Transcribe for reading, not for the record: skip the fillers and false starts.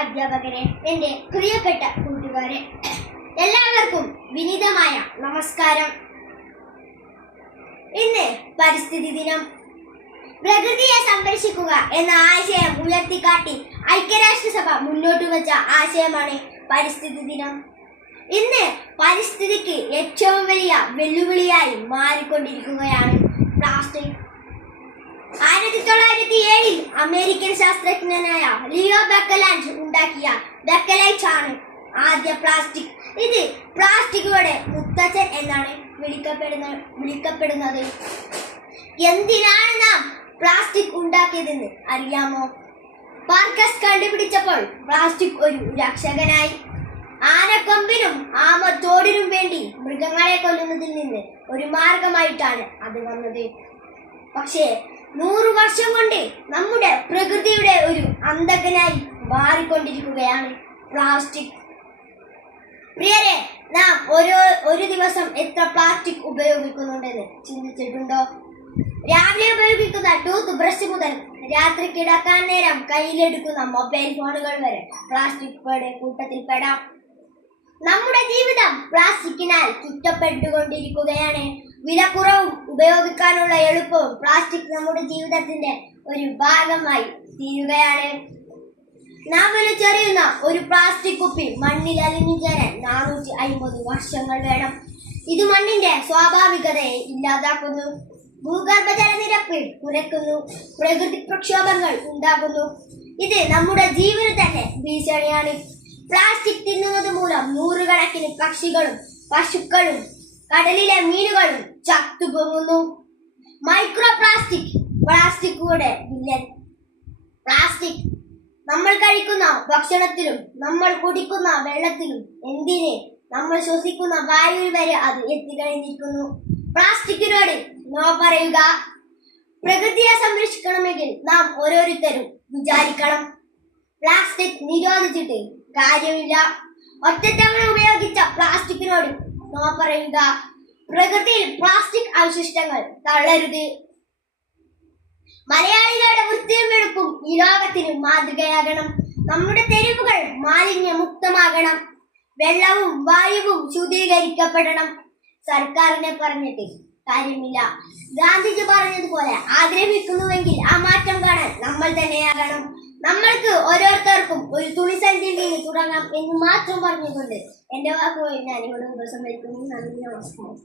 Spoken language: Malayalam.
അധ്യാപകരെ, എൻ്റെ പ്രിയപ്പെട്ട കൂട്ടുകാരെ, എല്ലാവർക്കും വിനീതമായ നമസ്കാരം. ഇന്ന് പരിസ്ഥിതി ദിനം. പ്രകൃതിയെ സംരക്ഷിക്കുക എന്ന ആശയം ഉയർത്തിക്കാട്ടി ഐക്യരാഷ്ട്രസഭ മുന്നോട്ട് വെച്ച ആശയമാണ് പരിസ്ഥിതി ദിനം. ഇന്ന് പരിസ്ഥിതിക്ക് ഏറ്റവും വലിയ വെല്ലുവിളിയായി മാറിക്കൊണ്ടിരിക്കുകയാണ് പ്ലാസ്റ്റിക്. 1907 അമേരിക്കൻ ശാസ്ത്രജ്ഞനായ ലിയോ ബെക്കലാൻഡ് ഉണ്ടാക്കിയ ബെക്കലൈറ്റ് ആണ് ആദ്യ പ്ലാസ്റ്റിക്. ഇത് പ്ലാസ്റ്റിക്കുകളുടെ മുത്തച്ഛൻ എന്നാണ് വിളിക്കപ്പെടുന്നത്. എന്തിനാണ് നാം പ്ലാസ്റ്റിക് ഉണ്ടാക്കിയതെന്ന് അറിയാമോ? പാർക്കസ് കണ്ടുപിടിച്ചപ്പോൾ പ്ലാസ്റ്റിക് ഒരു രക്ഷകനായി. ആനക്കൊമ്പിനും ആമത്തോടിനും വേണ്ടി മൃഗങ്ങളെ കൊല്ലുന്നതിൽ നിന്ന് ഒരു മാർഗമായിട്ടാണ് അത് വന്നത്. പക്ഷേ 100 വർഷം കൊണ്ട് നമ്മുടെ പ്രകൃതിയുടെ ഒരു അന്തകനായി മാറിക്കൊണ്ടിരിക്കുകയാണ് പ്ലാസ്റ്റിക്. പ്രിയരെ, നാം ഒരു ദിവസം എത്ര പ്ലാസ്റ്റിക് ഉപയോഗിക്കുന്നുണ്ടെന്ന് ചിന്തിച്ചിട്ടുണ്ടോ? രാവിലെ ഉപയോഗിക്കുന്ന ടൂത്ത് ബ്രഷ് മുതൽ രാത്രി കിടക്കാൻ നേരം കയ്യിലെടുക്കുന്ന മൊബൈൽ ഫോണുകൾ വരെ പ്ലാസ്റ്റിക്കുകളുടെ കൂട്ടത്തിൽ പെടാം. നമ്മുടെ ജീവിതം പ്ലാസ്റ്റിക്കിനാൽ ചുറ്റപ്പെട്ടുകൊണ്ടിരിക്കുകയാണ്. വിലക്കുറവും ഉപയോഗിക്കാനുള്ള എളുപ്പവും പ്ലാസ്റ്റിക് നമ്മുടെ ജീവിതത്തിന്റെ ഒരു ഭാഗമായി തീരുകയാണ്. നാം വലിച്ചെറിയുന്ന ഒരു പ്ലാസ്റ്റിക് കുപ്പി മണ്ണിൽ അലിഞ്ഞു ചേരാൻ 450 വർഷങ്ങൾ വേണം. ഇത് മണ്ണിന്റെ സ്വാഭാവികതയെ ഇല്ലാതാക്കുന്നു, ഭൂഗർഭജലനിരപ്പ് കുറയ്ക്കുന്നു, പ്രകൃതി പ്രക്ഷോഭങ്ങൾ ഉണ്ടാകുന്നു. ഇത് നമ്മുടെ ജീവന് തന്നെ ഭീഷണിയാണ്. പ്ലാസ്റ്റിക് തിന്നുന്നത് മൂലം നൂറുകണക്കിന് പക്ഷികളും പശുക്കളും കടലിലെ മീനുകളും ചത്തുപൊങ്ങുന്നു. മൈക്രോ പ്ലാസ്റ്റിക്, പ്ലാസ്റ്റിക്കുകളുടെ വില്ലൻ. പ്ലാസ്റ്റിക് നമ്മൾ കഴിക്കുന്ന ഭക്ഷണത്തിലും നമ്മൾ കുടിക്കുന്ന വെള്ളത്തിലും, എന്തിന് നമ്മൾ ശ്വസിക്കുന്ന വായുവിൽ വരെ അത് എത്തിക്കഴിഞ്ഞിരിക്കുന്നു. പ്ലാസ്റ്റിക്കിനോട് നോ പറയുക. പ്രകൃതിയെ സംരക്ഷിക്കണമെങ്കിൽ നാം ഓരോരുത്തരും വിചാരിക്കണം. പ്ലാസ്റ്റിക് നിരോധിച്ചിട്ട് കാര്യമില്ല. ഒറ്റത്തവണ ഉപയോഗിച്ച പ്ലാസ്റ്റിക്കിനോട് നോ പറയുക. പ്രകൃതിയിൽ പ്ലാസ്റ്റിക് അവശിഷ്ടങ്ങൾ തള്ളരുത്. മലയാളികളുടെ വൃത്തിയും വെളുപ്പും ഈ ലോകത്തിന് മാതൃകയാകണം. നമ്മുടെ തെരുവുകൾ മാലിന്യമുക്തമാകണം. വെള്ളവും വായുവും ശുദ്ധീകരിക്കപ്പെടണം. സർക്കാരിനെ പറഞ്ഞിട്ട് കാര്യമില്ല. ഗാന്ധിജി പറഞ്ഞതുപോലെ ആഗ്രഹിക്കുന്നുവെങ്കിൽ ആ മാറ്റം കാണാൻ നമ്മൾ തന്നെയാകണം. നമ്മൾക്ക് ഓരോരുത്തർക്കും ഒരു തുണിസഞ്ചിയിൽ നിന്ന് തുടങ്ങാം എന്ന് മാത്രം പറഞ്ഞുകൊണ്ട് എന്റെ വാക്കുകൾ ഞാൻ ഇവിടെ ഉപസംഹരിക്കുന്നു. നന്ദി, നമസ്കാരം.